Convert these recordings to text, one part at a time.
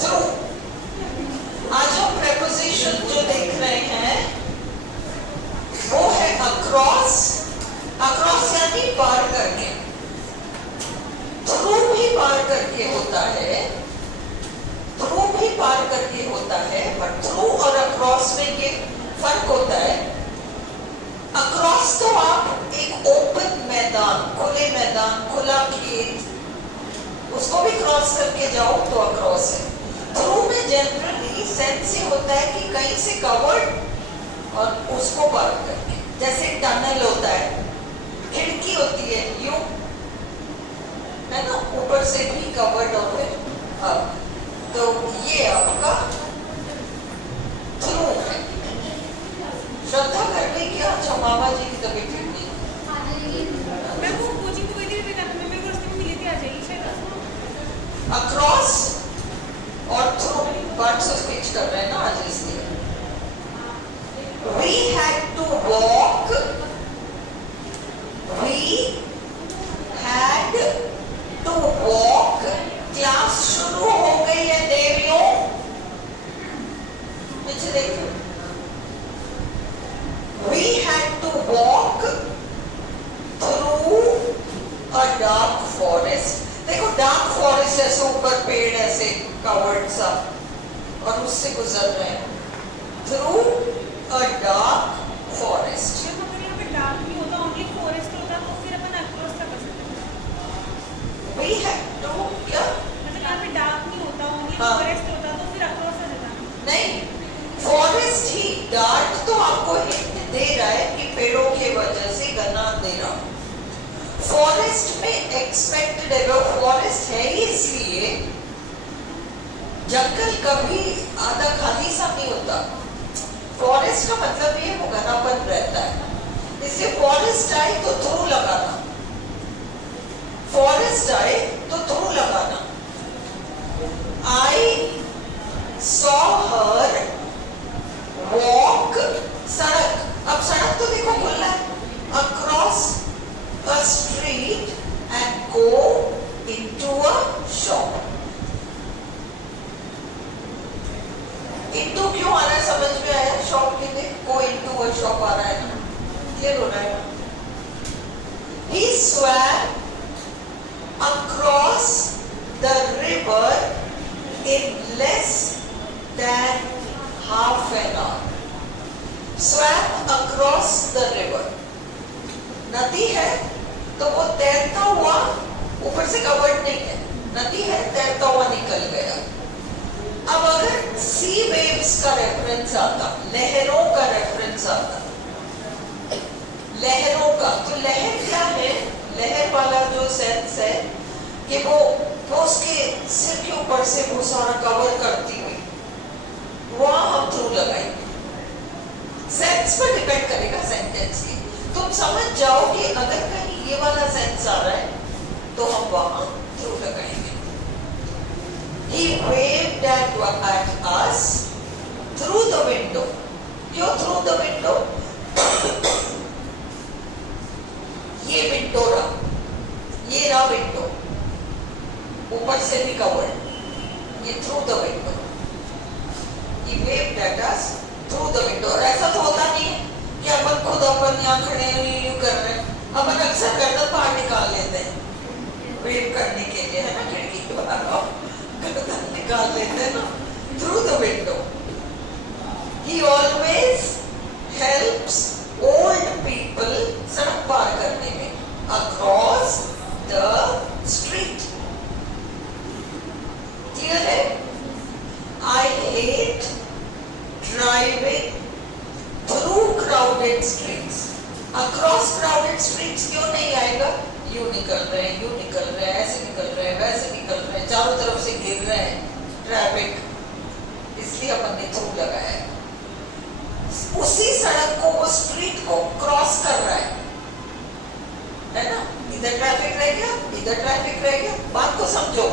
Through. आज हम preposition जो देख रहे हैं वो है अक्रॉस। अक्रॉस यानी पार करके। थ्रू भी पार करके होता है, थ्रू भी पार करके होता है, बट थ्रू और अक्रॉस में ये फर्क होता है। अक्रॉस तो आप एक ओपन मैदान, खुले मैदान, खुला खेत, उसको भी क्रॉस करके जाओ तो अक्रॉस है। थ्रू में जनरली सेंस ये होता है कि कहीं से कवर्ड और उसको पार करके, जैसे टनल होता है, खिड़की होती है यूं, है ना, ऊपर से भी कवर्ड और फिर अब, तो ये आपका थ्रू है। श्रद्धा कर गई क्या? अच्छा, मामा जी की तबीयत ठीक नहीं। मैं वो कोचिंग को गई थी, मेरे को रास्ते में मिली थी, आ जाएगी शायद। अक्रॉस और थ्रू पार्ट्स ऑफ स्पीच कर रहे हैं ना आज, इसलिए we had to walk, we had to walk। Class शुरू हो गई है देवियों, पीछे देखो। We had to walk through a dark forest। देखो डार्क फॉरेस्ट, ऐसे ऊपर पेड़ ऐसे कवर्ड सा, और उससे गुजर रहे हैं। Through a dark forest. अगर यहाँ पे डार्क नहीं होता, ओनली फॉरेस्ट होता, तो फिर अपन अक्रॉस तक कर सकते। We had to क्या? मतलब यहाँ पे डार्क नहीं होता, ओनली हाँ। फॉरेस्ट होता, तो फिर अक्रॉस आ जाता। नहीं, फॉरेस्ट ही। डार्क तो आपको हिंट दे रहा है कि पेड़ों के वजह से घना अंधेरा। फॉरेस्ट में एक्सपेक्टेड है, वो फॉरेस्ट है ही इसलिए, जंगल कभी आधा खाली सा नहीं होता। फॉरेस्ट का मतलब ये वो घनापन रहता है, इसलिए फॉरेस्ट आए तो थ्रू लगाना, फॉरेस्ट आए तो थ्रू लगाना। आई सॉ हर वॉक, सड़क, अब सड़क तो देखो खुला है, across a street and go into a shop। into क्यों आ रहा है समझ में आया? शॉप के लिए go into a shop आ रहा है ना, क्लियर हो रहा है ना? He swam across the river in less than half an hour। swam across the river, नदी है तो वो तैरता हुआ, ऊपर से कवर्ड नहीं है, नदी है, तैरता हुआ निकल गया। अब अगर सी वेव्स का रेफरेंस आता, लहरों का रेफरेंस आता, लहरों का, तो लहर क्या है? लहर वाला जो सेंस है कि वो उसके सिर के ऊपर से वो सारा कवर करती हुई, वहां हम थ्रू लगाएंगे। सेंस पर डिपेंड करेगा सेंटेंस की। तुम समझ जाओ कि अगर कहीं ये वाला सेंस आ रहा है तो हम वहां थ्रू लगाएंगे। He waved at us through the window। क्यों through the window? ये विंडो रहा, ये रहा विंडो, ऊपर से भी कवर्ड, ये through the window। He waved at us through the window। और ऐसा तो होता नहीं है कि अपन खुद अपन यहाँ खड़े यूं कर रहे हैं, अपन अक्सर गर्दन बाहर निकाल लेते हैं वेव करने के लिए, है ना, खिड़की के बाहर गर्दन निकाल लेते हैं ना, through the window. He always helps old people सड़क पार करने में, across the street। क्लियर है? I hate driving through crowded streets। across crowded streets क्यों नहीं आएगा? यूं निकल रहे हैं, यूं निकल रहे हैं, ऐसे निकल रहे हैं, वैसे निकल रहे हैं, चारों तरफ से गिर रहे हैं ट्रैफिक, इसलिए अपन ने थ्रू लगाया है। उसी सड़क को, वो स्ट्रीट को क्रॉस कर रहा है ना, इधर ट्रैफिक रह गया, इधर ट्रैफिक रह गया, बात को समझो,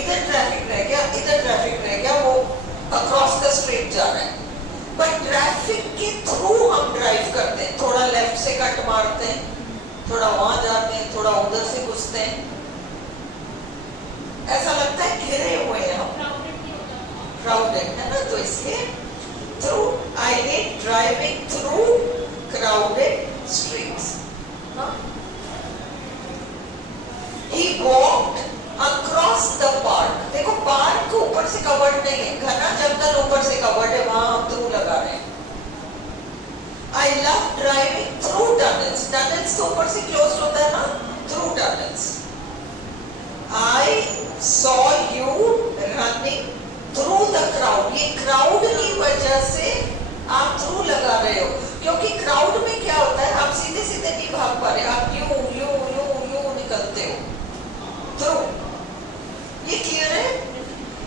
इधर ट्रैफिक रह गया, इधर ट्रैफिक रह गया, वो अक्रॉस द स्ट्रीट जा रहा है। पर ट्रैफिक के थ्रू हम ड्राइव करते हैं, थोड़ा लेफ्ट से कट मारते हैं, थोड़ा वहां जाते हैं, थोड़ा उधर से घुसते हैं, ऐसा लगता है घिरे हुए हैं हम। कवर्ड नहीं है, घना जंगल ऊपर से कवर्ड है, वहां हम थ्रू लगा रहे हैं। I love driving through tunnels, tunnels तो ऊपर से क्लोज होता है ना, through tunnels. I saw you running through the crowd, ये क्राउड की वजह से आप थ्रू लगा रहे हो, क्योंकि क्राउड में क्या होता है, आप सीधे सीधे नहीं भाग पा रहे, आप यू यू यू यू निकलते हो थ्रू। ये क्लियर है?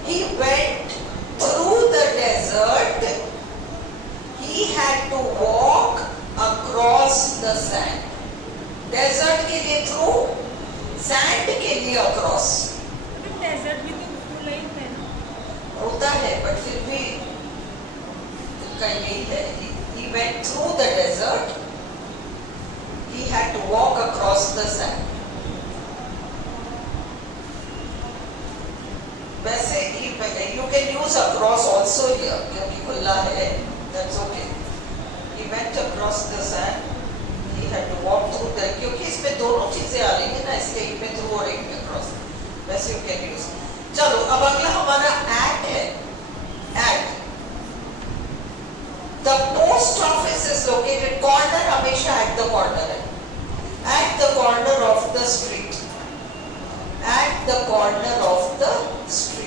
He went through the desert. He had to walk across the sand. Desert के लिए through, sand के लिए across. डेजर्ट भी तो खुला ही होता है ना। होता है, but फिर भी इसका यही है। He went through the desert. He had to walk across the sand. वैसे you can use across also here, क्योंकि खुला है, that's okay. He went across the sand. He had to walk through the, क्योंकि इसमें दोनों चीजें आ रही है ना, इसलिए एक में through और एक में across, वैसे you can use. चलो अब अगला हमारा at है, at. The post office is located, corner हमेशा at the corner है, at the corner of the street, at the corner of the street.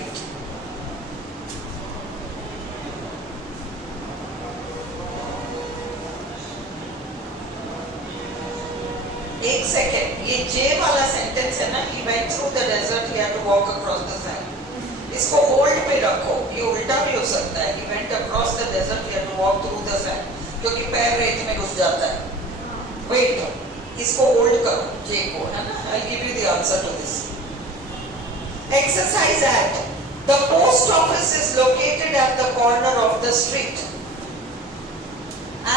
एक सेकेंड, ये जे वाला सेंटेंस है ना, he went through the desert, he had to walk across the sand. इसको hold पे रखो, ये उल्टा भी हो सकता है, he went across the desert, he had to walk through the sand, क्योंकि पैर रेत में घुस जाता है। वेट, इसको होल्ड करो, जे को, है ना? I'll give you the answer to this. Exercise at. The post office is located at the corner of the street.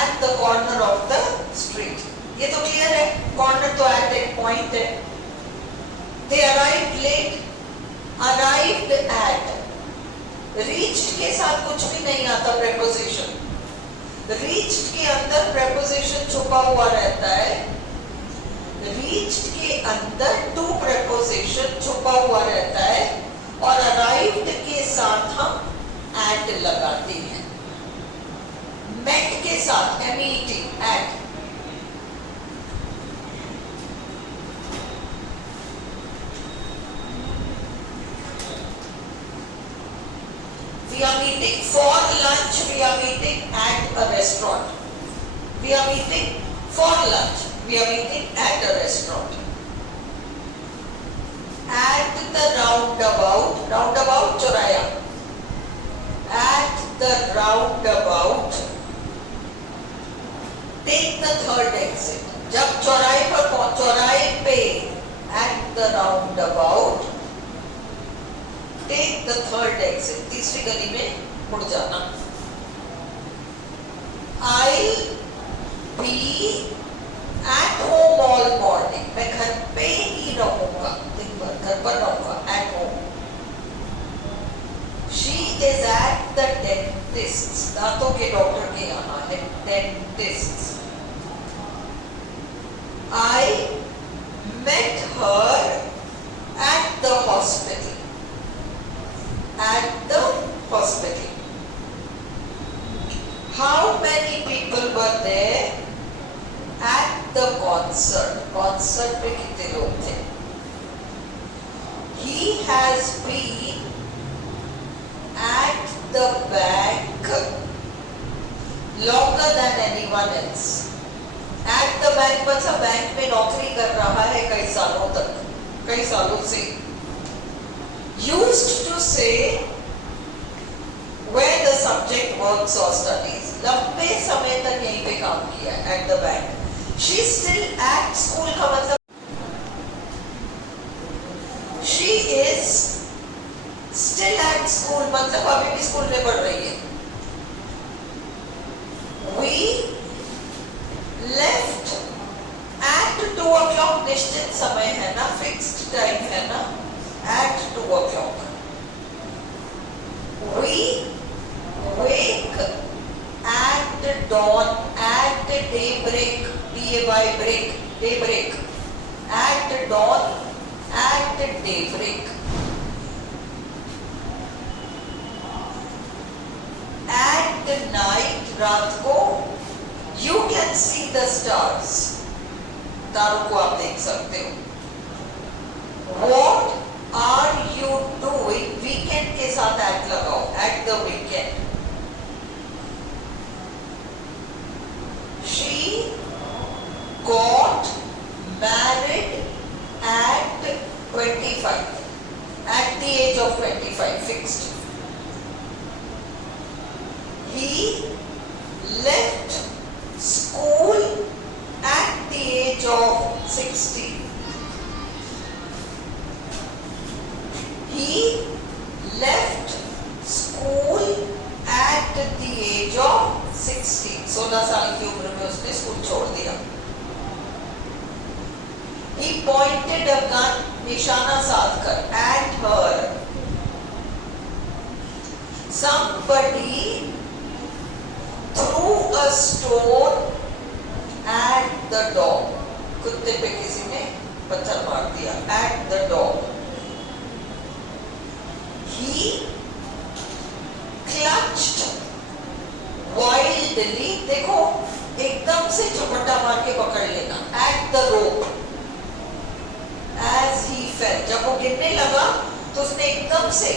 At the corner of the street. ये तो क्लियर है, कॉर्नर तो एट एक पॉइंट है। They arrived late, arrived at, reached के साथ कुछ भी नहीं आता preposition, reached के अंदर preposition छुपा हुआ रहता है, reached के अंदर to preposition छुपा हुआ रहता है, और arrived के साथ हम at लगाते हैं, met के साथ met, at। We are meeting for lunch. We are meeting at a restaurant. We are meeting for lunch. We are meeting at a restaurant. At the roundabout. Roundabout चौराया. At the roundabout. Take the third exit. जब चौराहे पर चौराहे पे at the roundabout. Take the third exit. तीसरी गली में मुड़ जाना. I'll be at home all morning. मैं घर पे ही रहूंगा, दिन भर घर पर रहूंगा, at home. She is at the dentist's. दांतों के डॉक्टर के यहाँ है, dentist's. I met her at the hospital. At the hospital. How many people were there at the concert? Concert पे कितने लोग थे? He has been at the bank longer than anyone else. At the bank मतलब bank में नौकरी कर रहा है कई सालों तक, कई सालों से। Used to say where the subject works or studies. लंबे समय तक यहीं पे काम किया at the bank. She still at school का मतलब she is still at school मतलब अभी भी स्कूल में पढ़ रही है. We left at 2 o'clock. निश्चित समय है ना, fixed time है ना, at 2 o'clock. We wake at dawn, at daybreak, D-A-Y break, daybreak, at dawn, at daybreak. night, रात को you can see the stars. तारों को आप देख सकते हो. What are you doing? Weekend के साथ at लगाओ. At the weekend. She got married at 25. At the age of 25, fixed. He left school at the age of 60. He left school at the age of 60. 16 साल की उम्र में उसने school छोड़ दिया. He pointed a gun, निशाना साध कर, at her. Somebody threw a stone at the dog. कुत्ते पे किसी ने पत्थर मार दिया. At the dog. He clutched wildly. देखो एकदम से झपट्टा मार के पकड़ लेना. At the rope. As he fell. जब वो गिरने लगा तो उसने एकदम से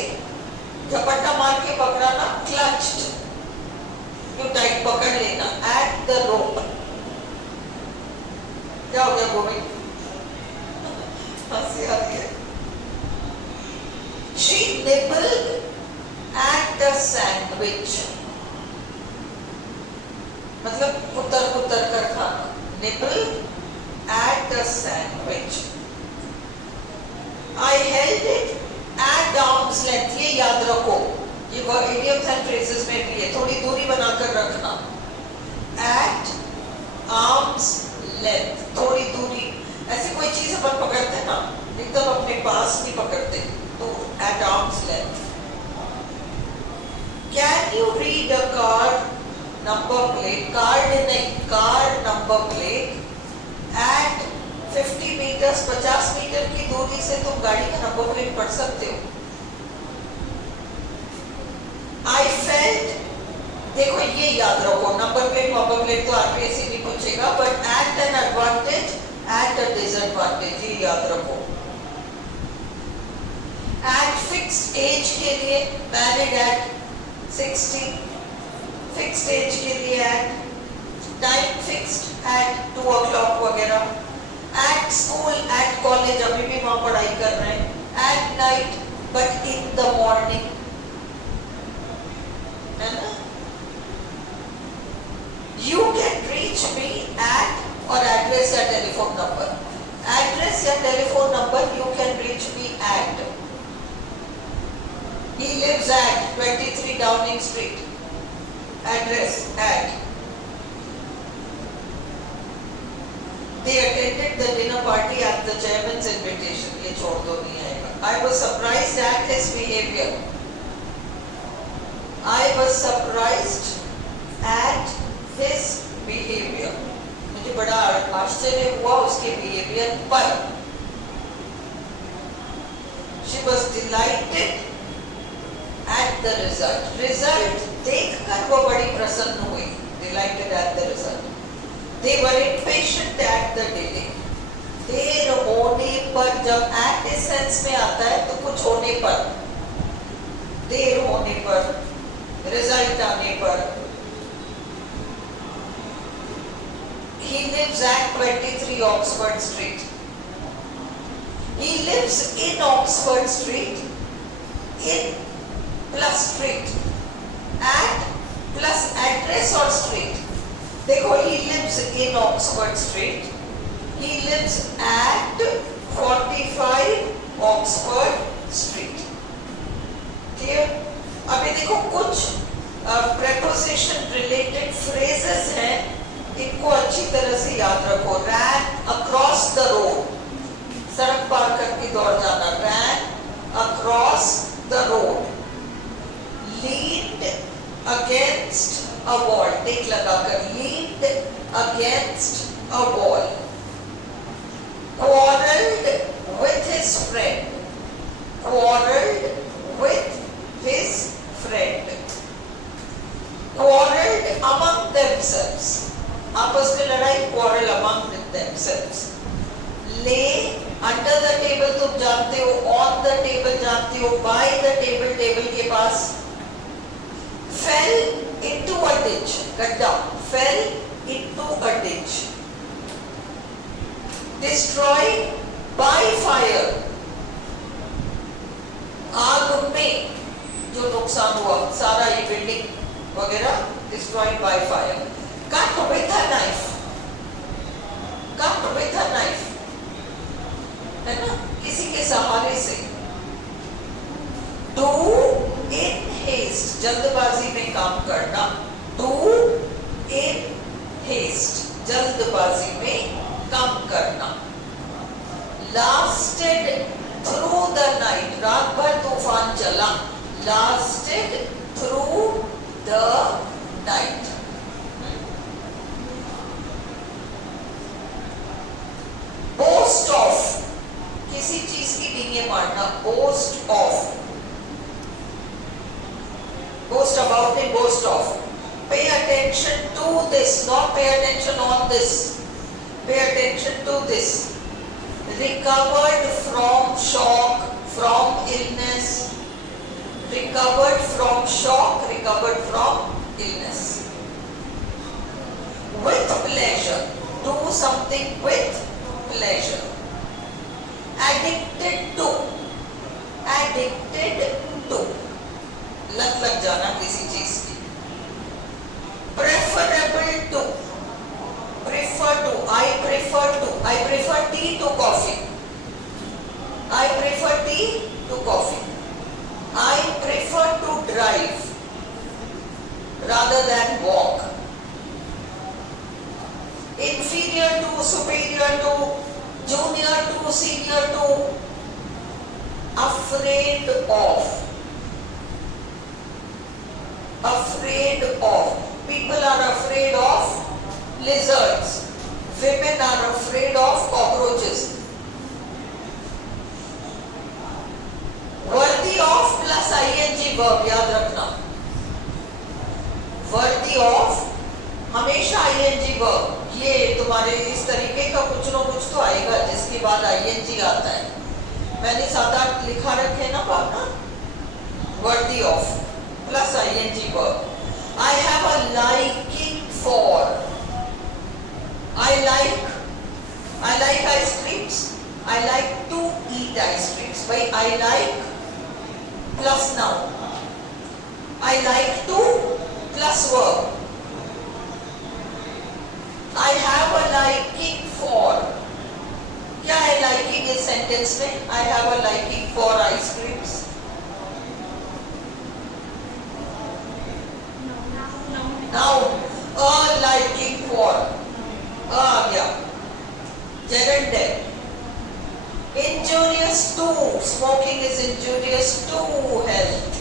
झपट्टा मार के पकड़ा ना. Clutched. तो टाइट पकड़ लेना. At the rope. क्या हो गया गोविंद? हंसी आ रही है. She nibbled at a sandwich. मतलब कुतर कुतर कर खाना. Nibble at a sandwich. I held it at arm's length. ये याद रखो. ये idioms and phrases में भी है. थोड़ी दूरी बनाकर रखना. At arm's length. थोड़ी दूरी. ऐसी कोई चीज अपन पकड़ते हैं ना, एकदम अपने पास नहीं पकड़ते. तो at arm's length. Can you read a car number plate? Card नहीं, car number plate at 50 meters, 50 metre की दूरी से तुम गाड़ी का नंबर प्लेट पढ़ सकते हो. I felt, देखो ये याद रखो, नंबर प्लेट तो आरपीएससी नहीं पूछेगा, but at an advantage, at a disadvantage, ये याद रखो. At fixed age के लिए married at 60, fixed age के लिए at time fixed at 2 o'clock वगैरह. At school, at college, अभी भी वहाँ पढ़ाई कर रहे हैं. At night, but in the morning. है ना? You can reach me at or address या telephone number. Address या telephone number you can reach me at. He lives at 23 Downing Street. Address at. They attended the dinner party at the chairman's invitation. ये छोड़ दो, नहीं आएगा. I was surprised at his behavior. I was surprised at his behavior. मुझे बड़ा आश्चर्य हुआ उसके behavior पर. She was delighted at the result. Result देखकर वो बड़ी प्रसन्न हुई. Delighted at the result. They were impatient at the delay. देर होने पर, जब at इस sense में आता है तो कुछ होने पर, देर होने पर, result आने पर. He lives at 23 Oxford Street. He lives in Oxford Street. In plus street. At plus address or street. देखो, he lives in Oxford Street. He lives at 45 Oxford Street. Clear? अभी देखो कुछ preposition related phrases हैं, इनको अच्छी तरह से याद रखो. Ran across the road. सड़क पार करके दौड़ जाना. Ran across the road. Leaned against a wall. टिक लगाकर. Leaned against a wall. Quarreled with his friend. Quarreled with his friend. Quarreled वो by the table, टेबल के पास, fell into a ditch, गड्ढा, fell into a ditch, destroyed by fire, आग में जो नुकसान हुआ सारा ये बिल्डिंग वगैरह destroyed by fire, cut with a knife, cut with a knife, है ना, किसी के सहारे से, do in haste, जल्दबाजी में काम करना, do in haste, जल्दबाजी में काम करना, lasted through the night, रात भर तूफान चला, lasted through the night, boast of, किसी चीज की डींगे मारना, boast of, boast about it, boast of, pay attention to this, not pay attention on this, pay attention to this, recovered from shock, from illness, recovered from shock, recovered from illness, with pleasure, do something with pleasure, addicted to, addicted to, लत लग जाना किसी चीज की, preferable to, prefer to, I prefer tea to coffee, I prefer tea to coffee, I prefer to drive rather than walk, inferior to, superior to, junior to, senior to, afraid of, afraid of, people are afraid of lizards, women are afraid of cockroaches, worthy of plus ing verb, याद रखना, worthy of हमेशा ing verb, ये तुम्हारे इस तरीके का कुछ न कुछ तो आएगा जिसके बाद ing आता है, मैंने 7-8 लिखा रखे ना भावना, worthy of plus ing verb, I have a liking for, I like ice creams, I like to eat ice creams, by I like plus noun, I like to plus verb, I have a liking for, क्या है liking इस sentence में, I have a liking for ice creams, noun, a liking for, आ गया, gerund है, injurious to, smoking is injurious to health,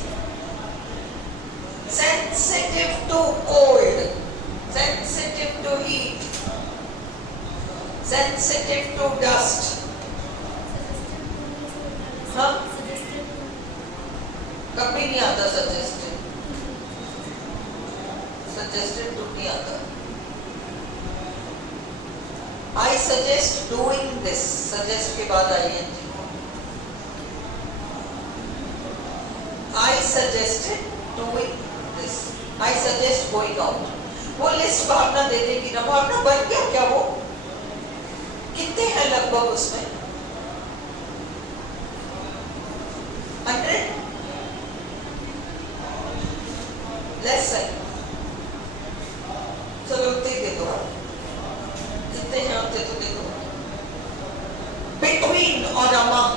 sensitive to cold, sensitive to heat, sensitive to dust, हाँ, कभी नहीं आता suggested, suggested to नहीं आता, I suggest doing this, suggest के बाद ing, I suggested doing this, I suggest going out, वो list भावना दे देगी ना, भावना बन गया क्या वो, कितने हैं लगभग उसमें, 100 लेस है, चलो उतने दे दो, जितने हैं उतने तो दे दो, between और among,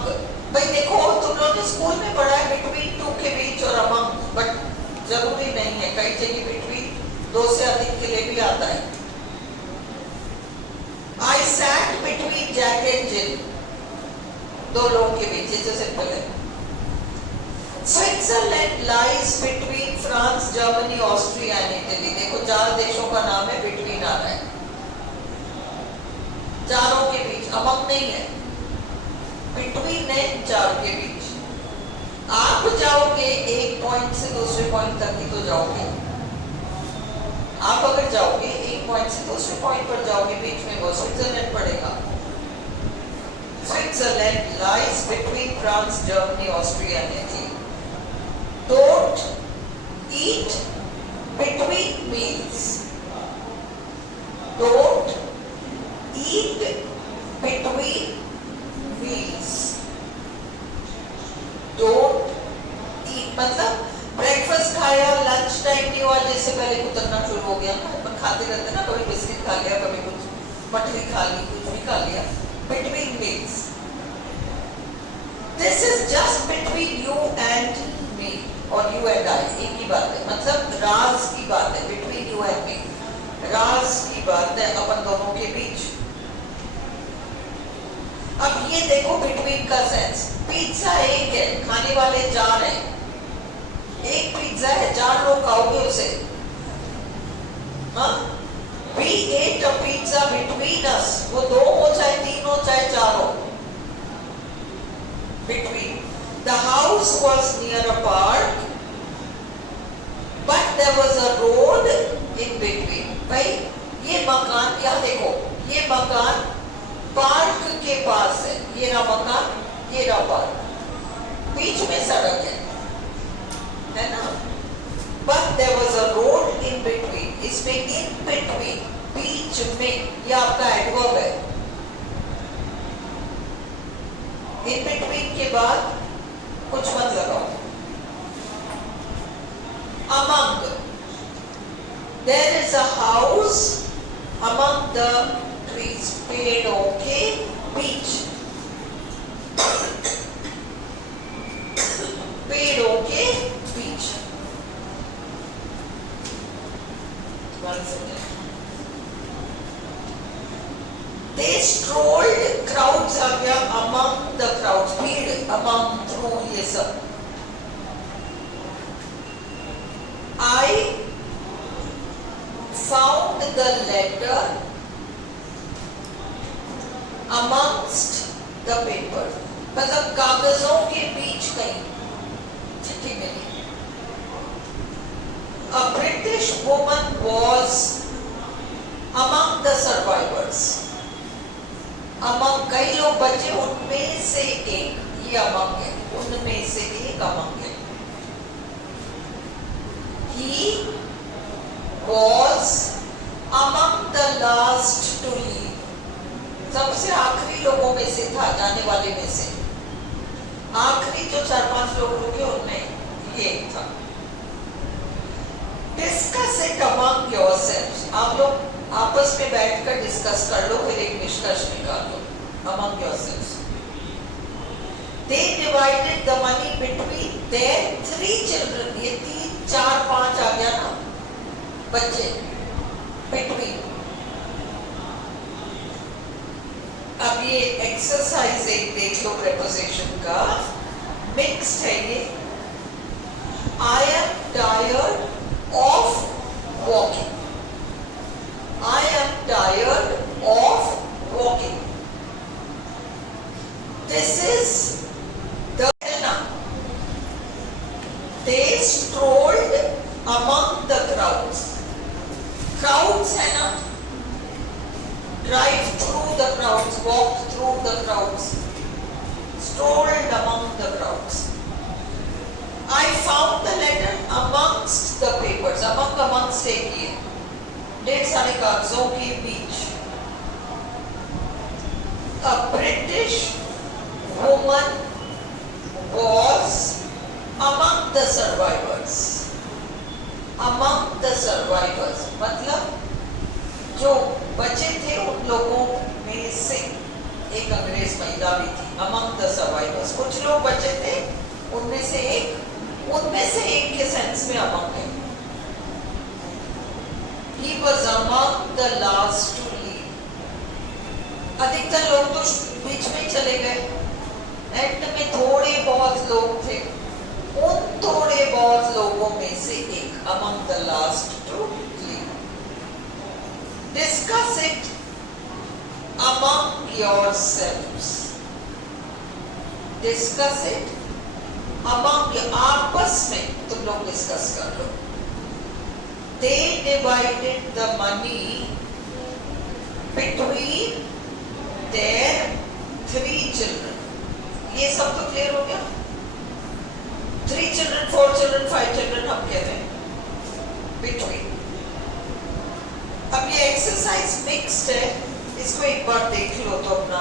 भाई देखो तुम लोग ने स्कूल में पढ़ा है between two के बीच और among, बट जरूरी नहीं है, कई जगह between दो से अधिक के लिए भी आता है, I sat between Jack and Jill, दो लोगों के बीच, ये सिंपल है, Switzerland lies between France, Germany, Austria and Italy, देखो 4 देशों का नाम है, between आ रहा है, चारों के बीच, among नहीं है, between है 4 के बीच, आप जाओगे एक पॉइंट से दूसरे पॉइंट तक ही तो जाओगे, आप अगर जाओगे एक पॉइंट से दूसरे पॉइंट पर जाओगे, बीच में वो स्विट्जरलैंड पड़ेगा, Switzerland lies between France, Germany, Austria and Italy. Don't eat between meals. Don't eat between meals. Don't eat मतलब ब्रेकफास्ट खाया, लंच टाइम नहीं हुआ, जैसे पहले उतरना शुरू हो गया ना, अपन खाते रहते ना, कभी बिस्किट खा लिया, कभी कुछ मठरी खा ली, कुछ भी खा लिया. Between meals. This is just between you and me or you and I. एक ही बात है, मतलब राज की बात है. Between you and me. राज की बात है अपन दोनों के बीच. अब ये देखो between का सेंस. पिज्जा एक है, खाने वाले 4 हैं. एक पिज्जा है, 4 लोग खाओगे उसे. हाँ? We ate a pizza between us. वो 2 हो चाहे 3 हो चाहे 4 हो. Between. The house was near a park, but there was a road in between. भाई ये मकान, यहाँ देखो, ये मकान पार्क के पास है. ये रहा मकान, ये रहा पार्क. बीच में सड़क है ना? But there was a road in between. इसमें in between, बीच में, ये आपका एडवर्ब है. In between के बाद कुछ मत लगाओ. Among. There is a house among the trees. पेड़ों के बीच. पेड़ों के बीच. They strolled, crowds आ गया, among the crowds, भीड़, among, through, ये सब. I found the letter amongst the paper. मतलब कागजों के बीच कहीं चिट्ठी मिली. A British woman was among the survivors. Among कई लोग बचे, उनमें से एक. ये among है, उनमें से एक among है. He was among the last to leave. सबसे आखिरी लोगों में से था, जाने वाले में से. आखिरी जो 4-5 लोग रुके उनमें ये एक था. Discuss it among yourselves. आप लोग आपस में बैठकर डिस्कस कर लो, फिर एक निष्कर्ष निकाल लो. Among yourselves. They divided the money between their 3 children. ये 3, 4, 5 आ गया ना बच्चे. Between. अब ये एक्सरसाइज एक देख लो प्रेपोजिशन का. मिक्स्ड है ये. I am tired of walking. I am tired of walking. This is the They strolled among the crowds. Crowds है ना? Drive through the crowds, walk through the crowds, strolled among the crowds. I found the letter amongst the papers. amongst एक ही है. ढेर सारे कागजों के बीच. A British woman was among the survivors. Among the survivors मतलब जो बचे थे उन लोगों में से एक अंग्रेज महिला भी थी. Among the survivors. कुछ लोग बचे थे, उनमें से एक के सेंस में among है. He was among the last to leave. अधिकतर लोग तो बीच में चले गए. एंड में थोड़े बहुत लोग थे. उन थोड़े बहुत लोगों में से एक. Among the last to leave. Discuss it among yourselves. Discuss it among आपस में तुम लोग डिस्कस कर लो. They divided the money between their 3 children. ये सब तो क्लियर हो गया. 3 children, 4 children, 5 children हम कह रहे हैं. Between. अब ये एक्सरसाइज मिक्स्ड है. इसको एक बार देख लो तो अपना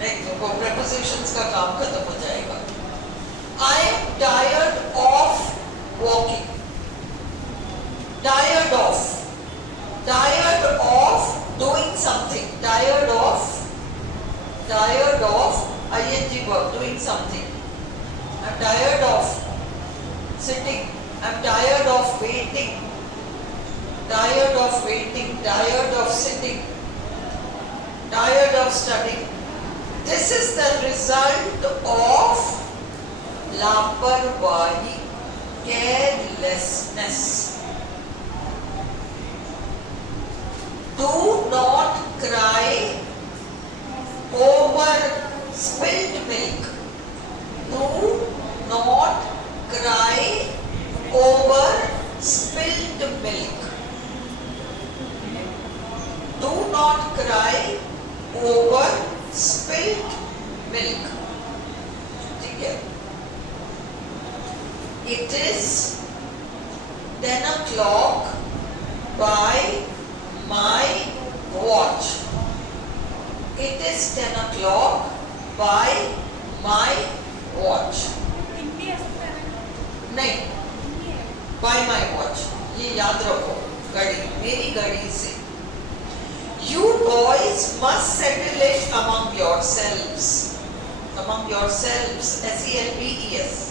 नहीं तो prepositions का काम खत्म हो जाएगा. I am tired of walking. Tired of. Tired of doing something. Tired of ing verb, doing something. I'm tired of sitting. I'm tired of waiting. Tired of waiting. Tired of sitting. Tired of studying. This is the result of लापरवाही, carelessness. Do not cry over spilled milk. Do not cry over spilled milk. Do not cry over spilled milk. ठीक है. It is 10 o'clock by my watch. It is 10 o'clock by my watch. Hindi ऐसा है नहीं, हिंदी है by my watch. ये याद रखो. घड़ी, मेरी घड़ी से. You boys must settle it among yourselves. Among yourselves. SELVES.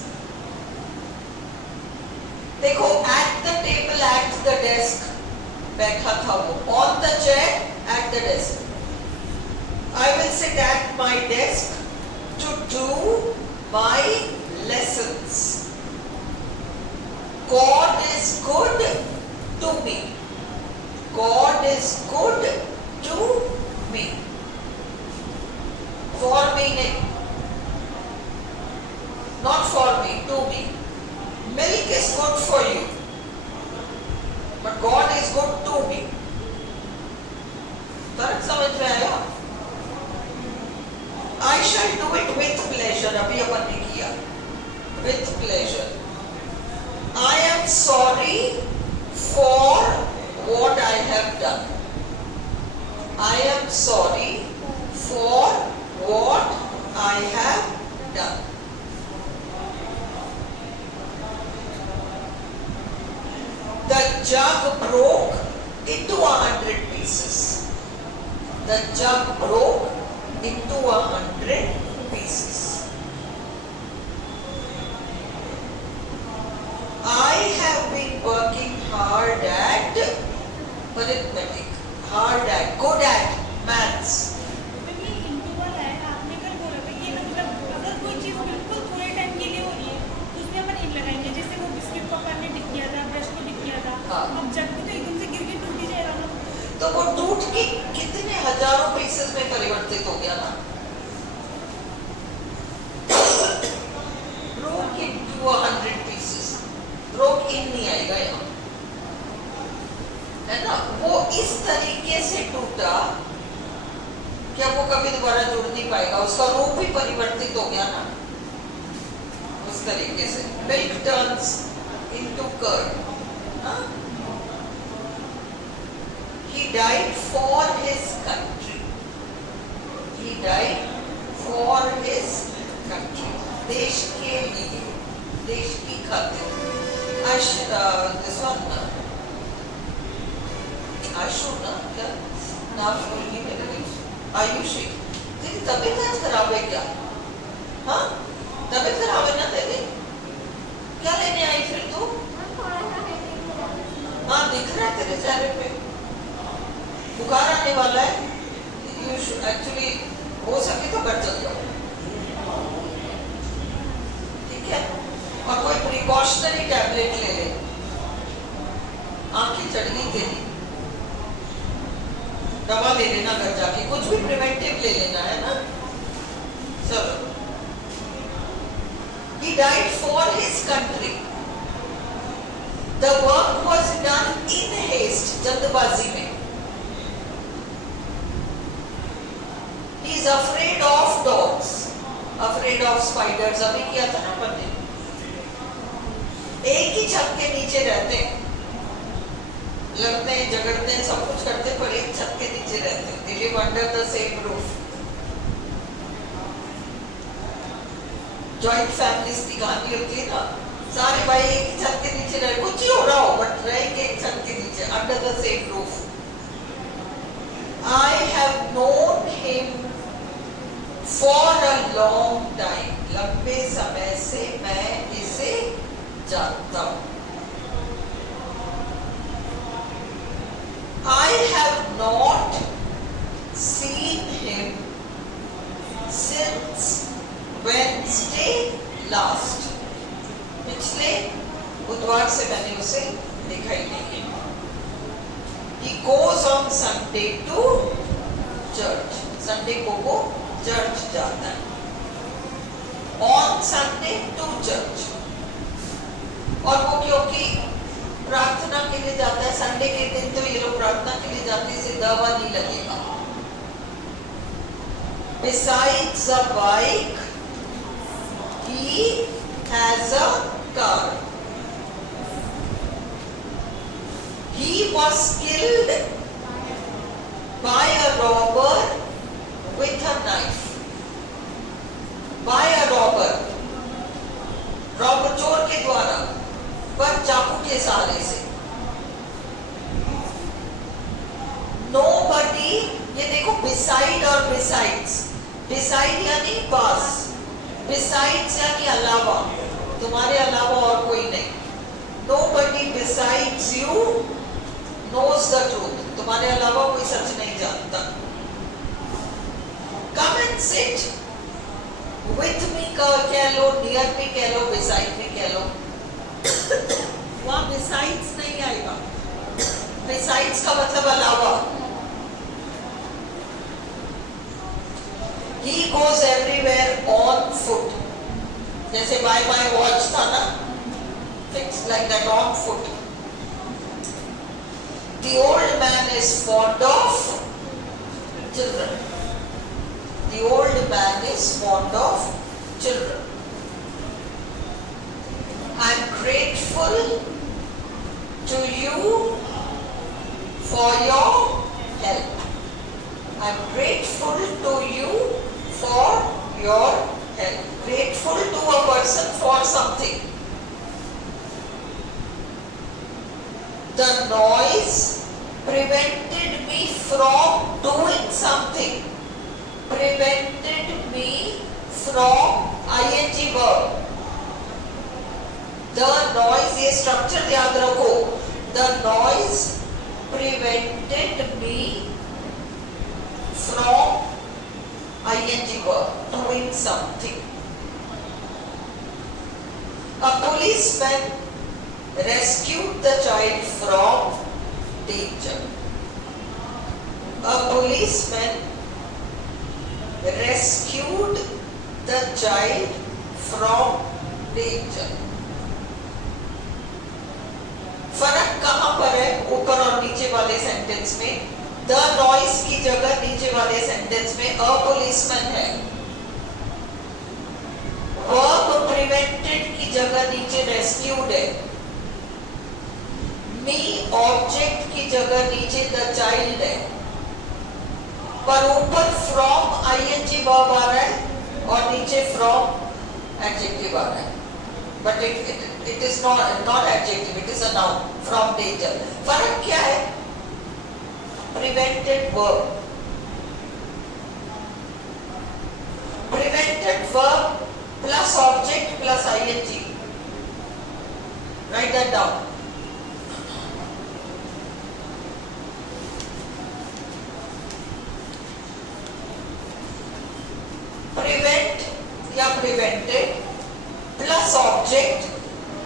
देखो, at the table, at the desk बैठा था वो. On the chair, at the desk. I will sit at my desk to do my lessons. God is good to me. God is good to me. For me, नहीं. Not for me, to me. Milk is good for you, but God is good to me. फर्क समझ में आया? I shall do it with pleasure. अभी अपन ने किया. With pleasure. I am sorry for what I have done. I am sorry for what I have done. The jug broke into 100 pieces. The jug broke into 100 pieces. I have been working hard at arithmetic. Hard at, good at maths. तो ये into वाला है. आपने कल बोला था ये मतलब अगर कोई चीज़ बिल्कुल थोड़े टाइम के लिए हो रही है तो उसमें अपन इन लगाएंगे. जैसे वो बिस्किट को अपन ने डिप किया था, ब्रश को डिप किया था. हाँ. अब जग भी तो एकदम से गिर के टूट ही जाएगा ना. तो वो टूट के कितने हजारों पीसेस में परिवर्तित हो गया ना. Broke into 100 pieces. Broke in नहीं आएगा यहाँ. है ना. वो इस तरीके से टूटा कि अब वो कभी दोबारा जुड़ नहीं पाएगा. उसका रूप भी परिवर्तित हो गया ना. उस तरीके से milk turns into curd. हाँ? He died for his country. He died for his country. देश के लिए, देश की खातिर. This one, आशु ना क्या नाम भूल गई मेरे. आयुषी. तेरी तबीयत आज खराब है क्या? हाँ? तबीयत खराब है ना तेरी? क्या लेने आई फिर तू? हाँ, दिख रहा है तेरे चेहरे पे. बुखार आने वाला है. एक्चुअली हो सके तो घर चल जाओ. ठीक है. और कोई प्रिकॉशनरी टैबलेट ले ले. आंखें चढ़ गई तेरी. दवा ले लेना घर जाके. कुछ भी प्रिवेंटिव ले लेना है ना. चलो. He died for his country. The work was done in haste. जल्दबाजी में. He is afraid of of spiders अभी किया था ना अपन ने, एक ही छत के नीचे रहते हैं, लड़ते हैं, झगड़ते हैं, सब कुछ करते हैं, पर एक छत के नीचे रहते हैं. They live under the same roof. Joint families की कहानी होती है ना, सारे भाई एक ही छत के नीचे रहे, कुछ ही हो रहा हो बट रहेंगे एक छत के नीचे, under the same roof. I have known him for a long time. लंबे समय से मैं इसे जानता हूं. I have not seen him since Wednesday last. पिछले बुधवार से मैंने उसे देखा ही नहीं. He goes on Sunday to church. Sunday को वो चर्च जाता है. On Sunday to church. और वो क्योंकि प्रार्थना के लिए जाता है, संडे के दिन तो ये लोग प्रार्थना के लिए जाते हैं, इसे दवा नहीं लगेगा. Besides a bike, he has a car. He was killed by a robber with a knife. By a robber. Robber चोर के द्वारा, पर चाकू के सहारे से. Nobody, ये देखो beside और besides. Beside यानी पास, besides यानी अलावा, तुम्हारे अलावा और कोई नहीं. Nobody besides you knows the truth. तुम्हारे अलावा कोई सच नहीं जानता. Come and sit with me कह लो, near me कह लो, beside me कह लो. वहां besides नहीं आएगा. Besides का मतलब अलावा. He goes everywhere on foot. जैसे by my watch था ना, fixed like that, on foot. The old man is fond of children. The old man is fond of children. I am grateful to you for your help. I am grateful to you for your help. Grateful to a person for something. The noise prevented me from doing something. Prevented me from ing verb. The noise, ये structure याद रखो. The noise prevented me from ing verb, doing something. A policeman rescued the child from danger. A policeman rescued the child from danger. फर्क कहां पर है ऊपर और नीचे वाले सेंटेंस में? द नॉइस की जगह नीचे वाले सेंटेंस में अ पुलिसमैन है. वर्ब प्रिवेंटेड की जगह नीचे रेस्क्यूड है. मी ऑब्जेक्ट की जगह नीचे द चाइल्ड है. पर ऊपर फ्रॉम आईएनजी वर्ब आ रहा है और नीचे फ्रॉम एडजेक्टिव आ रहा है. But it is not adjective, it is a noun. From danger. फर्क क्या है? Prevented verb. Prevented verb plus object plus ING. Right that down. Prevent या prevented plus object.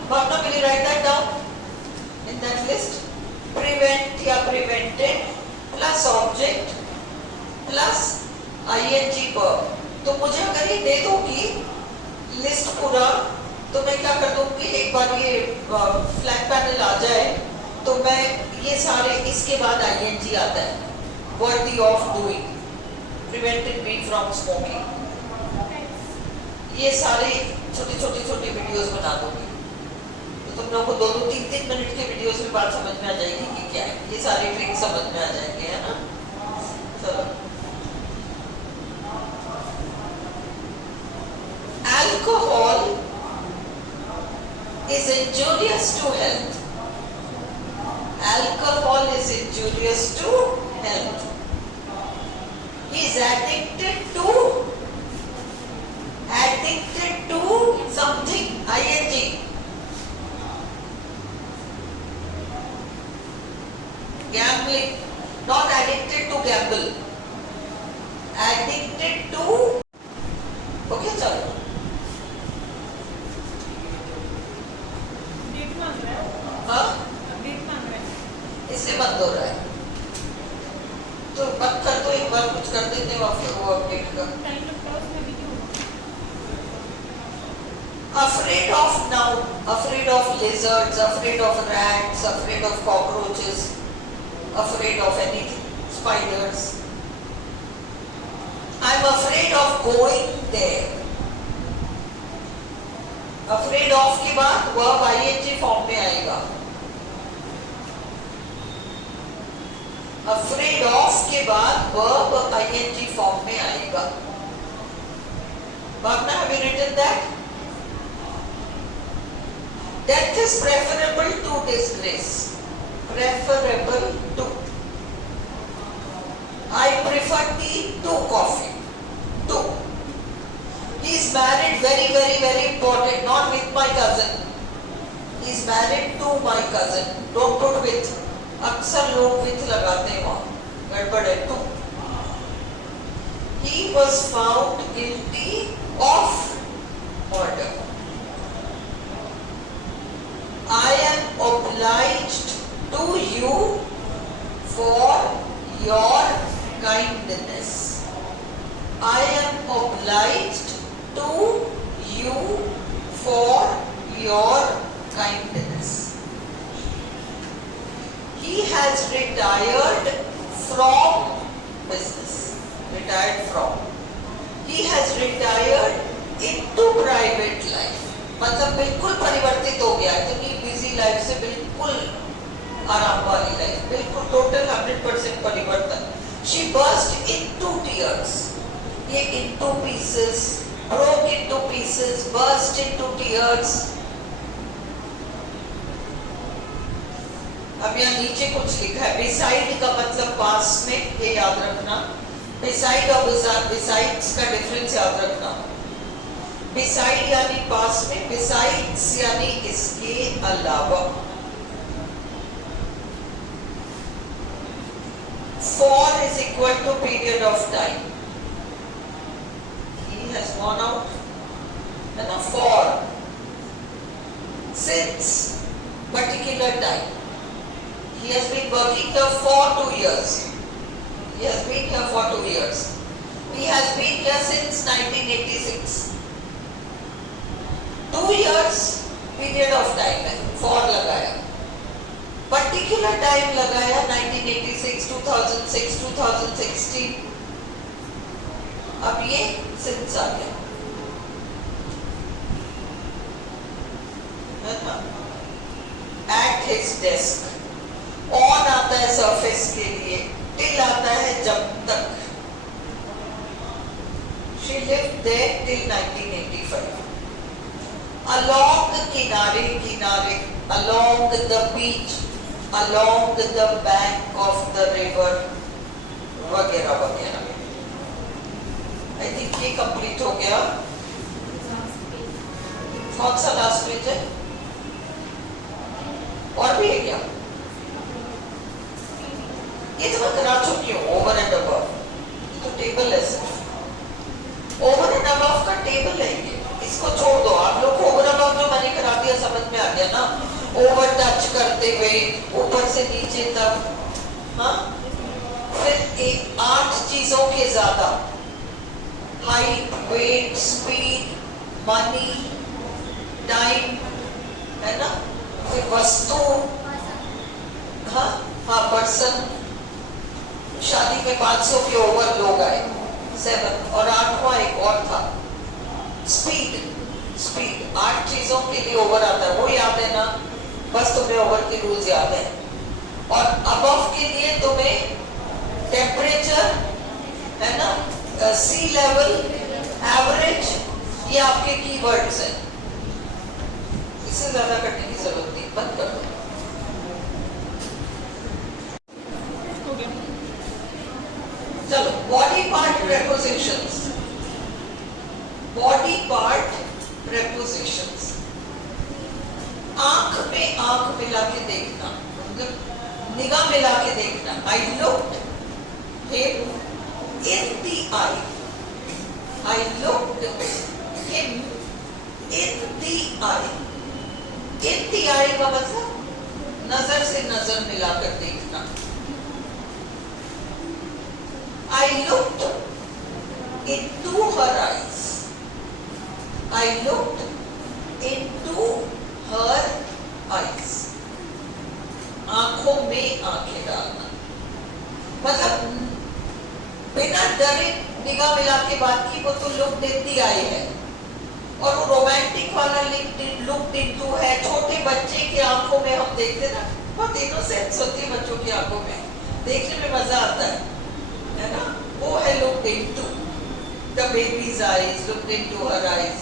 Bhavna, will you write that down in that list? Prevent या prevented plus object plus ing verb. तो मुझे अगर ये दे दोगी list पूरा, तो मैं क्या कर दूंगी, एक बार ये फ्लैग पैनल आ जाए तो मैं ये सारे, इसके बाद ing आता है. Worthy of doing. Prevented me from smoking. ये सारे छोटी छोटी छोटी वीडियोस बना दूंगी, तो तुम लोगों को 2-3 मिनट के वीडियोस में बात समझ में आ जाएगी कि क्या है, ये सारे ट्रिक समझ में आ जाएंगे, है ना। चलो, alcohol is injurious to health. Alcohol is injurious to health. He is addicted to something, ing. Gambling, not addicted to gamble. Addicted to, okay, चलो। डेट मांग रहा है, हाँ, डेट मांग रहा है। इससे बंद हो रहा है, तो बंद कर दो, एक बार कुछ कर देते हो वो अपडेट का। टाइम लगता है उसमें भी क्यों? Afraid of now, afraid of lizards, afraid of rats, afraid of cockroaches, afraid of anything, spiders. I'm afraid of going there. Afraid of के बाद verb ing फॉर्म में आएगा। Afraid of के बाद verb ing फॉर्म में आएगा। Bhavna, have you written that? Death is preferable to disgrace. Preferable to. I prefer tea to coffee. To. He is married, very, very, very important. Not with my cousin. He is married to my cousin. Don't put with. अक्सर लोग with लगाते हैं वहाँ. गड़बड़ है to. He was found guilty of murder. I am obliged to you for your kindness. I am obliged to you for your kindness. He has retired from business. Retired from. He has retired into private life. मतलब बिल्कुल परिवर्तित हो गया, इतनी busy life से बिल्कुल आराम वाली लाइफ, बिल्कुल टोटल 100% परिवर्तन। She burst into tears. ये into pieces, broke into pieces, burst into tears. अब यहाँ नीचे कुछ लिखा है, beside का मतलब पास में, ये याद रखना। beside और besides का डिफरेंस याद रखना। beside यानी पास में, besides यानी इसके अलावा। For is equal to period of time. He has gone out. है ना, for. Since particular time. He has been working here for 2 years. He has been here for 2 years. He has been here since 1986. 2 years period of time है, for लगाया, particular time लगाया 1986, 2006, 2016, अब ये since आ गया, है ना। At his desk, on आता है surface के लिए, till आता है जब तक, she lived there till 1985. Along the किनारे किनारे, along the beach, along the bank of the river, वगैरह वगैरह। I think ये कंप्लीट हो गया। कौन सा लास्ट पेज है? और भी है क्या? ये तो मैं करा चुकी हूँ, ओवर एंड अबव। तो टेबल है सिर्फ, ओवर एंड अबव का टेबल है ये, इसको छोड़ दो। आप लोग को ओवर अबव जो मैंने करा दिया समझ में आ गया ना, ओवर टच करते हुए ऊपर से नीचे तक, हाँ। फिर 8 चीजों के ज्यादा, height, weight, speed, money, time, है ना। फिर वस्तु, हाँ हाँ, पर्सन। शादी में 500 के ओवर लोग आए, 7, और 8वां एक और था, स्पीड, स्पीड 8 चीजों के लिए ओवर आता है, वो याद है ना, बस तुम्हें ओवर के रूल्स याद है। और अबव के लिए तुम्हें टेम्परेचर है ना, सी लेवल, एवरेज, ये आपके कीवर्ड्स हैं। इससे ज्यादा करने की जरूरत नहीं, बंद कर दो। हो गया। चलो body part prepositions, body part prepositions. आंख में आंख मिला के देखना, मतलब निगाह मिला के देखना। I looked him in the eye, I looked him in the eye. In the eye का मतलब नजर से नजर मिलाकर देखना। I looked into her eyes. I looked into her eyes. आंखों में आंखें डालना, मतलब बिना डरे निगाह मिला के बात की, वो तो लुक्ड इन द आई है। और वो रोमांटिक वाला लुक्ड इनटू है। छोटे बच्चे की आंखों में हम देखते ना, बहुत इनोसेंस होती है बच्चों की आंखों में, देखने में मजा आता है ना, वो है looked into. The babies eyes, looked into her eyes.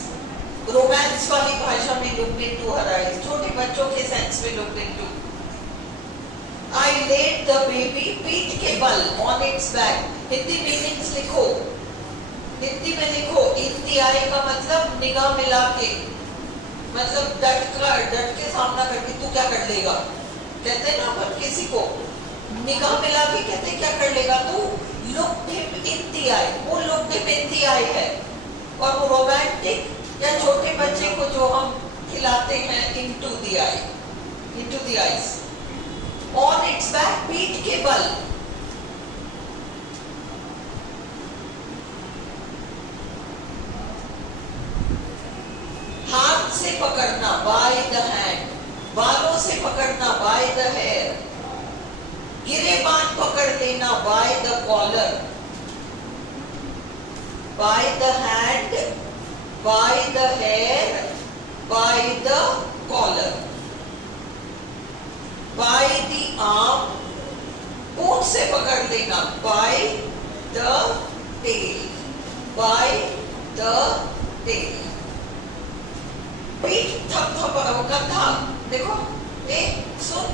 Romance वाली भाषा में लुक्ड इनटू हर आईज, छोटे बच्चों के सेंस में looked into. I laid the baby पीठ के बल on its back. Hindi meanings लिखो, हिंदी में लिखो। इन द आई का मतलब निगाह मिला के, मतलब डट के सामना करके तू क्या कर लेगा, कहते ना अपन किसी को निगाह मिला के कहते क्या कर लेगा तू। लुक्ड हिम इन द आई, वो लुक्ड हिम इन द आई है। और वो रोमांटिक या छोटे बच्चे को जो हम खिलाते हैं into the I, into the eyes. On its back, पीठ के बल। हाथ से पकड़ना, बाय द हैंड। बालों से पकड़ना, बाय द हेयर। गिरेबान पकड़ लेना, by the collar. By the hand, by the hair, by the collar. By the arm, पूंछ से पकड़ लेना, by the tail, by the tail. पीठ थपथप, कंधा देखो, ए सुन।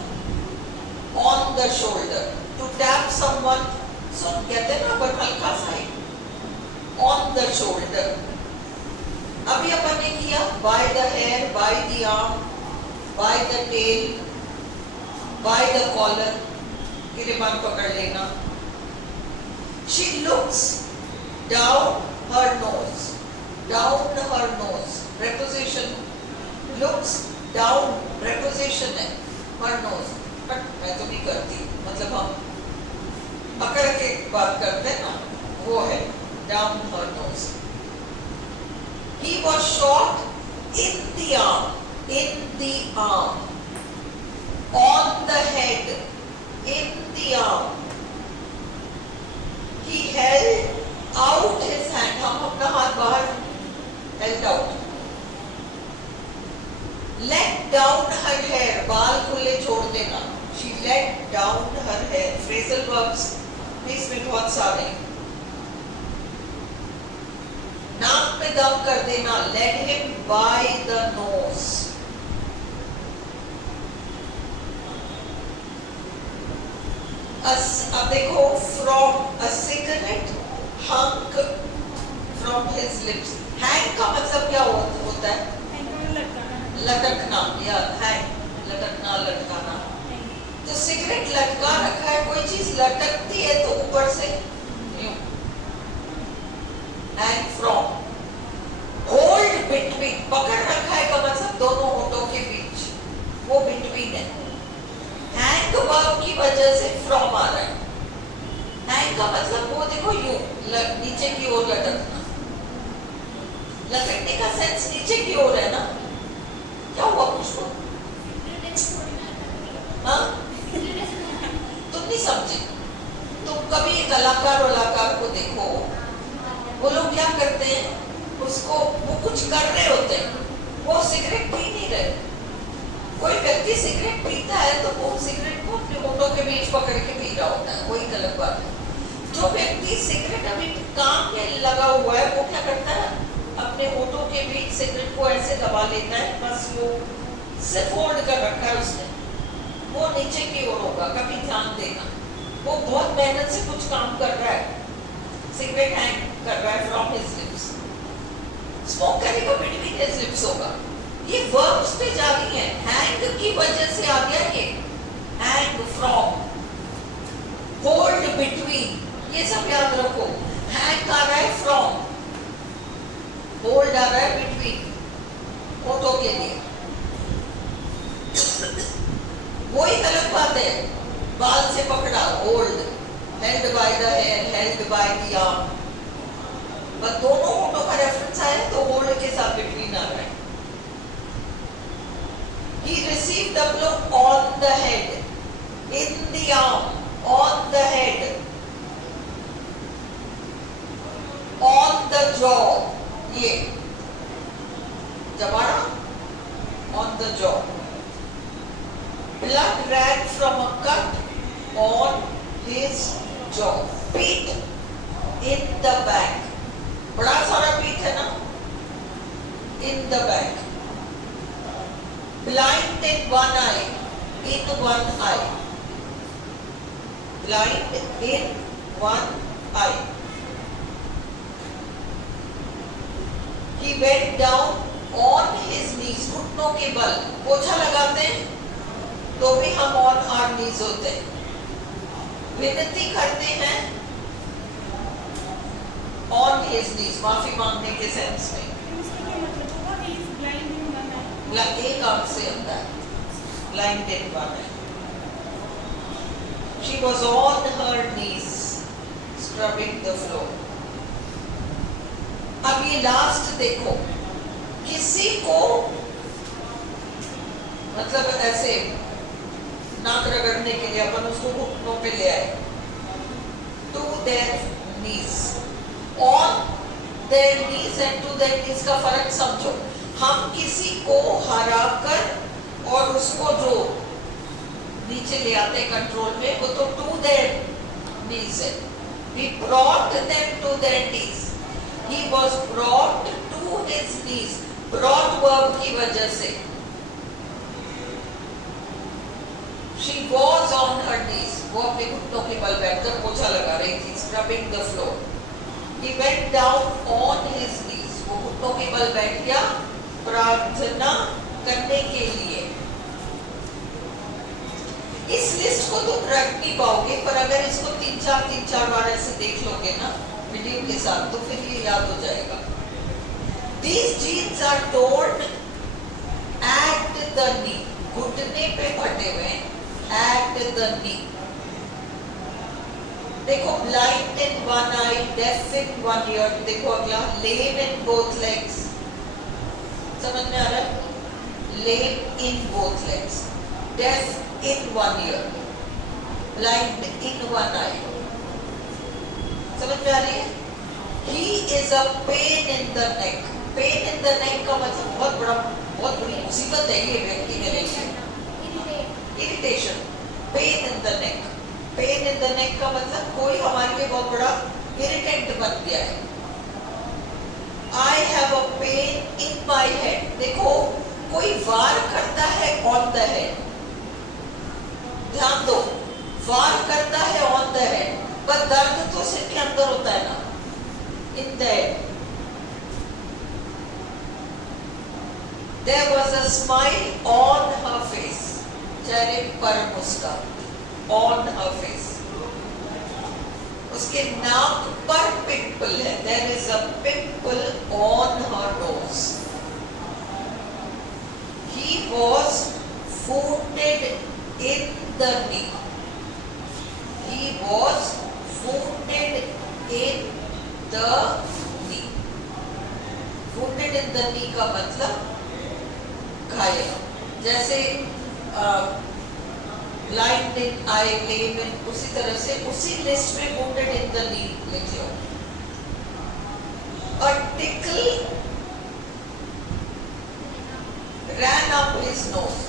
On the shoulder, to tap someone, सुन कहते हैं ना पर हल्का सा ही। On the shoulder. अभी अपन ने किया by the hair, by the arm, by the tail, by the collar, गिरेबान पकड़ लेना। She looks down her nose, down her nose, preposition। looks down preposition है, her nose। बट मैं तो नहीं करती, मतलब हम पकड़ के बात करते हैं ना, वो है down her nose। He was shot in the arm, in the arm। On the head, in the arm। He held out his hand, हम अपना हाथ बाहर held out। Let down her hair, बाल खुले छोड़ देना। She let down her hair। Phrasal verbs इसमें बहुत सारे। नाक में दम कर देना, let him by the nose। अब देखो, from a cigarette hung from his lips। hang का मतलब क्या होता है? लटकना, या हैंग, लटकना, लटकाना। तो सिगरेट लटका रखा है, कोई चीज लटकती है तो ऊपर से यूं। Hang from. होल्ड बिटवीन, पकड़ रखा है का मतलब दोनों होठों के बीच, वो बिटवीन है। हैंग वर्ब की वजह से फ्रॉम आ रहा है। हैंग का मतलब वो देखो यूं, नीचे की ओर लटकना। लटकने का सेंस नीचे की ओर है ना। क्या हुआ खुशबू? हाँ? तुम नहीं समझे। तुम कभी कलाकार को देखो, वो लोग क्या करते हैं, उसको बुक कुछ कर रहे होते हैं, वो सिगरेट पी नहीं रहे। कोई व्यक्ति सिगरेट पीता है तो वो सिगरेट को अपने होठों के बीच पकड़ के पी रहा होता है, वही गलत बात है। जो व्यक्ति सिगरेट अभी काम में लगा हुआ है वो क्या करता है, अपने होठों के बीच सिगरेट को ऐसे दबा लेता है, बस वो सिर्फ होल्ड कर रखा है उसने, वो नीचे की ओर होगा, कभी ध्यान देना। वो बहुत मेहनत से कुछ काम कर रहा है, सिगरेट हैंग कर रहा है फ्रॉम हिज लिप्स, स्मोक करेगा बिटवीन हिज लिप्स होगा। ये वर्ब्स पे जा रही है, हैंग की वजह से आ गया ये, हैंग फ्रॉम, होल्ड बिटवीन, ये सब याद रखो। हैंग आ रहा है फ्रॉम, होल्ड आ रहा है बिटवीन, होठों के लिए। वही गलत बात है, बाल से पकड़ा, hold, held by the hair, held by the arm, बस दोनों होठों का रेफरेंस आया तो होल्ड के साथ बिटवीन आ रहा है। He received a blow on the head, in the arm, on the head, on the jaw, ये जबाड़ा, on the jaw. Blood ran from a cut on his jaw. Beat in the back. बड़ा सारा beat है ना? In the back. Blind in one eye. In one eye. Blind in one eye. He went down on his knees. घुटनों के बल. पोछा लगाते हैं तो भी हम on our knees होते हैं। विनती करते हैं on his knees, माफी मांगने के सेंस में। एक आंख से अंदर, blind in one eye. She was on her knees, scrubbing the floor. अब ये लास्ट देखो, किसी को मतलब ऐसे नाक रगड़ने के लिए अपन उसको घुटनों पे ले आए, to their knees, on their knees and to their knees का फर्क समझो। हम किसी को हराकर और उसको जो नीचे ले आते हैं कंट्रोल में, वो तो to their knees है। We brought them to their knees. He was brought to his knees. Brought verb की वजह से। She was on her knees. वो अपने घुटनों के बल बैठकर पोछा लगा रही थी, scrubbing the floor. He went down on his knees. वो घुटनों के बल बैठ गया प्रार्थना करने के लिए। इस लिस्ट को तुम रख नहीं पाओगे, पर अगर इसको तीन चार बार ऐसे देख लोगे ना वीडियो के साथ, तो फिर ये याद हो जाएगा। These genes are torn at the knee. घुटने पे फटे हुए हैं, at the knee. देखो blind in one eye, deaf in one ear. देखो अगला lame in both legs. समझ में आ रहा है? Lame in both legs, deaf in one ear, blind in one eye. समझ में आ रही है? He is a pain in the neck. Pain in the neck का मतलब बहुत बड़ी मुसीबत है ये व्यक्ति मेरे लिए। Irritation, pain in the neck. Pain in the neck का मतलब कोई हमारे लिए बहुत बड़ा irritant बन गया है। I have a pain in my head. देखो कोई वार करता है on the head. ध्यान दो, वार करता है on the head, पर दर्द तो सिर के अंदर होता है ना, in the head. There was a smile on her face. चेहरे पर मुस्कान, on her face. उसके नाक पर पिंपल है। There is a pimple on her nose. He was wounded in the knee. He was wounded in the knee. Wounded in the knee का मतलब घायल। जैसे blind in eye, lame in, उसी तरह से उसी लिस्ट में wounded in the knee लिख लो। A tickle ran up his nose.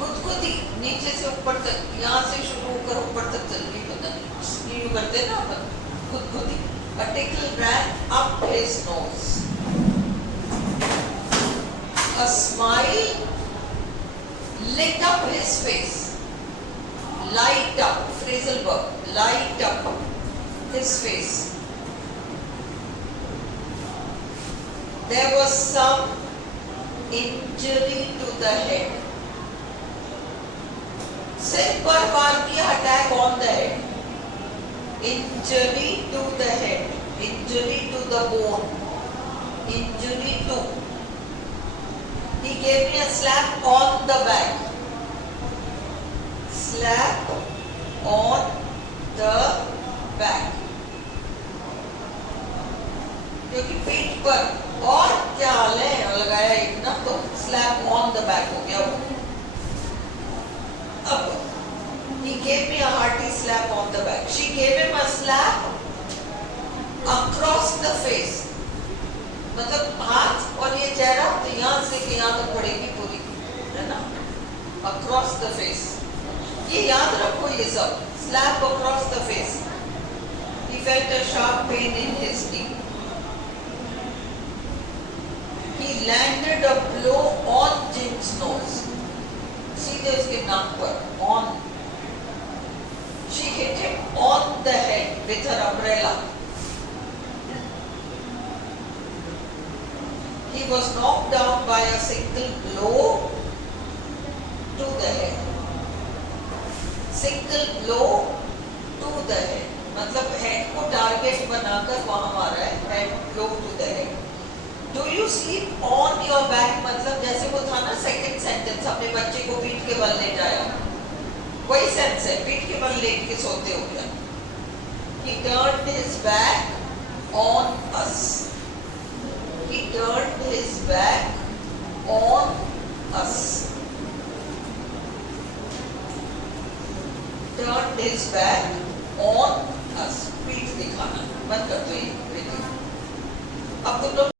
खुद ही नीचे से ऊपर तक, यहाँ से शुरू होकर ऊपर तक चल रही, पता नहीं यूँ करते ना अपन, खुद ही. A tickle ran up his nose. A smile lit up his face. Light up, phrasal verb, light up his face. There was some injury to the head. सिर पर वार किया, attack on the head. Injury to the head, injury to the bone, injury to. He gave me a slap on the back. Slap on the back. क्योंकि पीठ पर और क्या हाल है लगाया एक ना, तो slap on the back हो गया वो. अब he gave me a hearty slap on the back. She gave him a slap across the face. मतलब हाथ और ये चेहरा तो यहाँ से यहाँ तक पड़ेगी पूरी, है ना? Across the face. ये याद रखो ये सब. Slap across the face. He felt a sharp pain in his knee. He landed a blow on Jim's nose. सीधे उसके नाक पर, on. She hit him on the head with her umbrella. He was knocked down by a single blow to the head. Single blow to the head. मतलब head को target बनाकर वहां मारा है. Head blow to the head. Do you sleep on your back? मतलब जैसे वो था ना सेकंड सेंटेंस, अपने बच्चे को पीठ के बल ले जाया, वही सेंस है, पीठ के बल लेट के सोते हो गया. He turned his back on us. He turned his back on us. Turned his back on